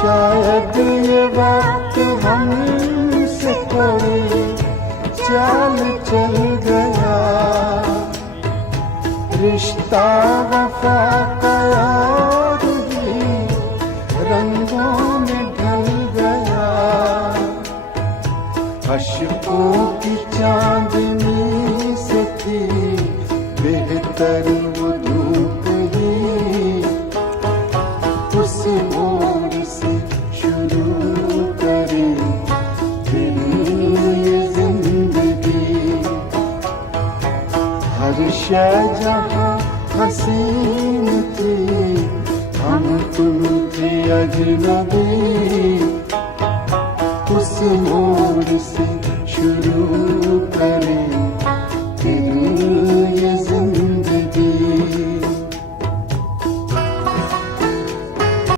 शायद ये वक्त हमसे कोई चाल चल गया, रिश्ता वफा का और भी रंगों में ढल गया। अश्कों की चांदनी से थी बेहतर वो धूप ही, उस ओर से शुरू करें फिर ये जिंदगी। हर शय जहाँ हसीन थी, हम तुम थे अजनबी, उस मोड़ से शुरू करें